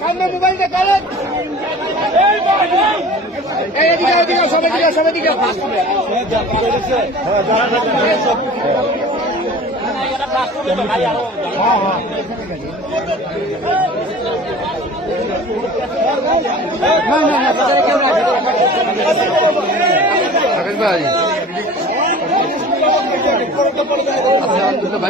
সামনে মোবাইল দেখালেন সবাই দিকে সবাই দিকে। আচ্ছা ভাই।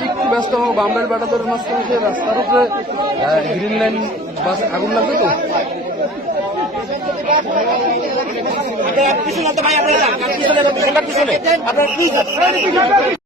একটু ব্যস্ত হব বামরাইল বাটাতোর মাঝখানে যে রাস্তার উপরে গ্রিন লাইন বাস আগুন লাগবে তো? ভাই